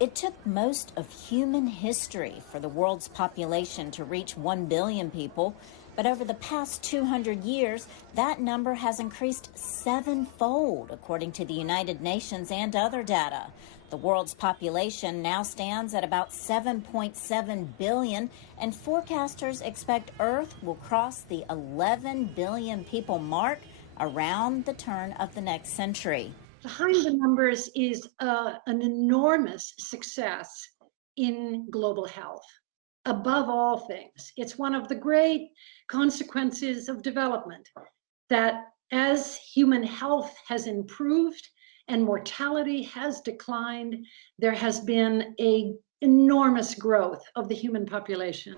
It took most of human history for the world's population to reach 1 billion people, but over the past 200 years, that number has increased sevenfold, according to the United Nations and other data. The world's population now stands at about 7.7 billion, and forecasters expect Earth will cross the 11 billion people mark around the turn of the next century. Behind the numbers is an enormous success in global health. Above all things, it's one of the great consequences of development that as human health has improved and mortality has declined, there has been an enormous growth of the human population.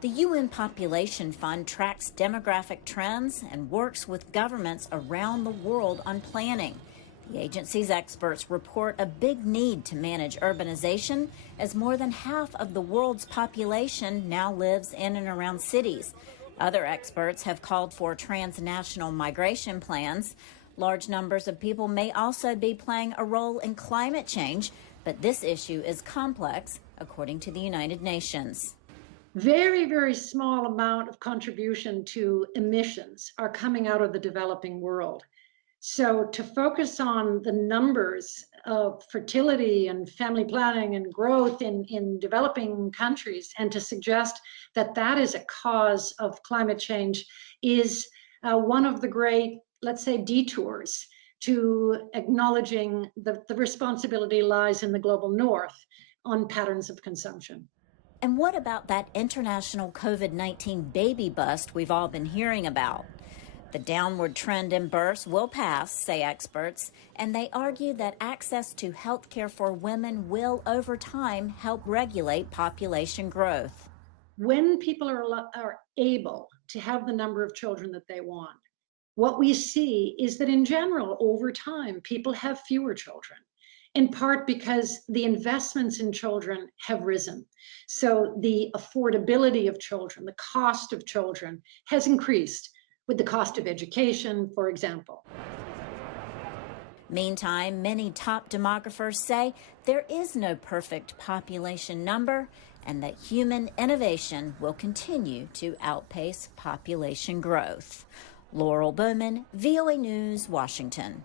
The UN Population Fund tracks demographic trends and works with governments around the world on planning. The agency's experts report a big need to manage urbanization, as more than half of the world's population now lives in and around cities. Other experts have called for transnational migration plans. Large numbers of people may also be playing a role in climate change, but this issue is complex, according to the United Nations. Very, very small amount of contribution to emissions are coming out of the developing world. So to focus on the numbers of fertility and family planning and growth in developing countries, and to suggest that that is a cause of climate change is one of the great, let's say, detours to acknowledging the responsibility lies in the global north on patterns of consumption. And what about that international COVID-19 baby bust we've all been hearing about? The downward trend in births will pass, say experts, and they argue that access to health care for women will, over time, help regulate population growth. When people are able to have the number of children that they want, what we see is that in general, over time, people have fewer children, in part because the investments in children have risen. So the affordability of children, the cost of children has increased with the cost of education, for example. Meantime, many top demographers say there is no perfect population number and that human innovation will continue to outpace population growth. Laurel, Bowman, VOA News, Washington.